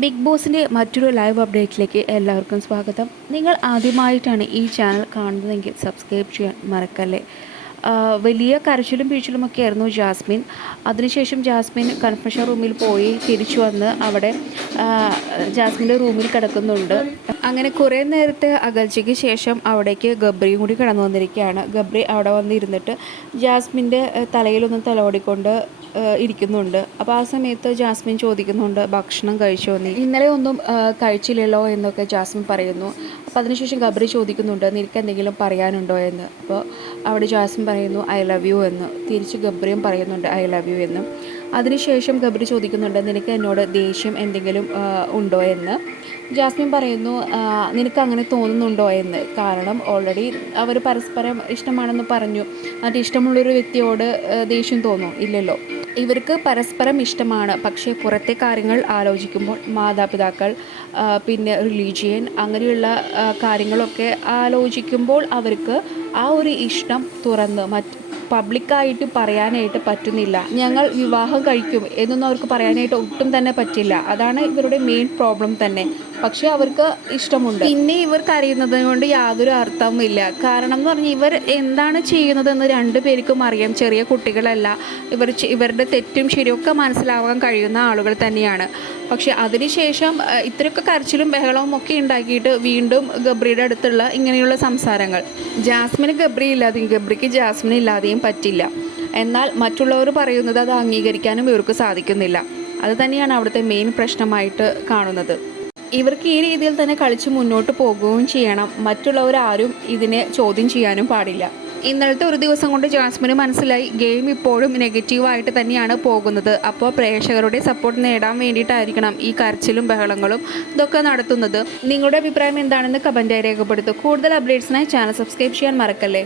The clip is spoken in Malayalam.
ബിഗ് ബോസിന്റെ മറ്റൊരു ലൈവ് അപ്ഡേറ്റിലേക്ക് എല്ലാവർക്കും സ്വാഗതം. നിങ്ങൾ ആദ്യമായിട്ടാണ് ഈ ചാനൽ കാണുന്നതെങ്കിൽ സബ്സ്ക്രൈബ് ചെയ്യാൻ മറക്കല്ലേ? വലിയ കരച്ചിലും പീച്ചിലുമൊക്കെ ആയിരുന്നു ജാസ്മിൻ. അതിനുശേഷം ജാസ്മിൻ കൺഫെഷൻ റൂമിൽ പോയി തിരിച്ചു വന്ന് അവിടെ ജാസ്മിന്റെ റൂമിൽ കിടക്കുന്നുണ്ട്. അങ്ങനെ കുറേ നേരത്തെ അകൽച്ചയ്ക്ക് ശേഷം അവിടേക്ക് ഗബ്രിയും കൂടി കടന്നു വന്നിരിക്കുകയാണ്. ഗബ്രി അവിടെ വന്നിരുന്നിട്ട് ജാസ്മിന്റെ തലയിലൊന്ന് തലോടിക്കൊണ്ട് ഇരിക്കുന്നുണ്ട്. അപ്പോൾ ആ സമയത്ത് ജാസ്മിൻ ചോദിക്കുന്നുണ്ട് ഭക്ഷണം കഴിച്ചോ നീ? ഇന്നലെ ഒന്നും കഴിച്ചില്ലല്ലോ എന്നൊക്കെ ജാസ്മിൻ പറയുന്നു. അപ്പോൾ അതിനുശേഷം ഖബറി ചോദിക്കുന്നുണ്ട് നിനക്ക് എന്തെങ്കിലും പറയാനുണ്ടോ? എന്ന്. അപ്പോൾ അവിടെ ജാസ്മിൻ പറയുന്നു ഐ ലവ് യു എന്ന്. തിരിച്ച് ഗബ്രിയും പറയുന്നുണ്ട് ഐ ലവ് യു എന്ന്. അതിനുശേഷം ഖബറി ചോദിക്കുന്നുണ്ട് നിനക്ക് എന്നോട് ദേഷ്യം എന്തെങ്കിലും ഉണ്ടോ? എന്ന്. ജാസ്മിൻ പറയുന്നു നിനക്ക് അങ്ങനെ തോന്നുന്നുണ്ടോ? എന്ന്. കാരണം ഓൾറെഡി അവർ പരസ്പരം ഇഷ്ടമാണെന്ന് പറഞ്ഞു. എന്നിട്ട് ഇഷ്ടമുള്ളൊരു വ്യക്തിയോട് ദേഷ്യം തോന്നും. ഇല്ലല്ലോ. ഇവർക്ക് പരസ്പരം ഇഷ്ടമാണ്. പക്ഷേ പുറത്തെ കാര്യങ്ങൾ ആലോചിക്കുമ്പോൾ മാതാപിതാക്കൾ പിന്നെ റിലീജിയൻ അങ്ങനെയുള്ള കാര്യങ്ങളൊക്കെ ആലോചിക്കുമ്പോൾ അവർക്ക് ആ ഒരു ഇഷ്ടം തുറന്ന് മറ്റ് പബ്ലിക്കായിട്ട് പറയാനായിട്ട് പറ്റുന്നില്ല. ഞങ്ങൾ വിവാഹം കഴിക്കും എന്നൊന്നും അവർക്ക് പറയാനായിട്ട് ഒട്ടും തന്നെ പറ്റില്ല. അതാണ് ഇവരുടെ മെയിൻ പ്രോബ്ലം തന്നെ. പക്ഷേ അവർക്ക് ഇഷ്ടമുണ്ട്. പിന്നെ ഇവർക്ക് അറിയുന്നത് കൊണ്ട് യാതൊരു അർത്ഥവുമില്ല. കാരണം എന്ന് പറഞ്ഞാൽ ഇവർ എന്താണ് ചെയ്യുന്നതെന്ന് രണ്ടു പേർക്കും അറിയാം. ചെറിയ കുട്ടികളല്ല. ഇവർ ഇവരുടെ തെറ്റും ശരിയൊക്കെ മനസ്സിലാവാൻ കഴിയുന്ന ആളുകൾ തന്നെയാണ്. പക്ഷെ അതിനുശേഷം ഇത്രയൊക്കെ കരച്ചിലും ബഹളവും ഒക്കെ ഉണ്ടാക്കിയിട്ട് വീണ്ടും ഗബ്രിയുടെ അടുത്തുള്ള ഇങ്ങനെയുള്ള സംസാരങ്ങൾ. ജാസ്മിന് ഗബ്രി ഇല്ലാതെയും ഗബ്രിക്ക് ജാസ്മിൻ ഇല്ലാതെയും പറ്റില്ല. എന്നാൽ മറ്റുള്ളവർ പറയുന്നത് അത് അംഗീകരിക്കാനും ഇവർക്ക് സാധിക്കുന്നില്ല. അത് തന്നെയാണ് അവിടുത്തെ മെയിൻ പ്രശ്നമായിട്ട് കാണുന്നത്. ഇവർക്ക് ഈ രീതിയിൽ തന്നെ കളിച്ച് മുന്നോട്ട് പോകുകയും ചെയ്യണം. മറ്റുള്ളവരാരും ഇതിനെ ചോദ്യം ചെയ്യാനും പാടില്ല. ഇന്നലത്തെ ഒരു ദിവസം കൊണ്ട് ജാസ്മിന് മനസ്സിലായി ഗെയിം ഇപ്പോഴും നെഗറ്റീവായിട്ട് തന്നെയാണ് പോകുന്നത്. അപ്പോൾ പ്രേക്ഷകരുടെ സപ്പോർട്ട് നേടാൻ വേണ്ടിയിട്ടായിരിക്കണം ഈ കരച്ചിലും ബഹളങ്ങളും ഇതൊക്കെ നടത്തുന്നത്. നിങ്ങളുടെ അഭിപ്രായം എന്താണെന്ന് കമന്റായി രേഖപ്പെടുത്തും കൂടുതൽ അപ്ഡേറ്റ്സിനായി ചാനൽ സബ്സ്ക്രൈബ് ചെയ്യാൻ മറക്കല്ലേ?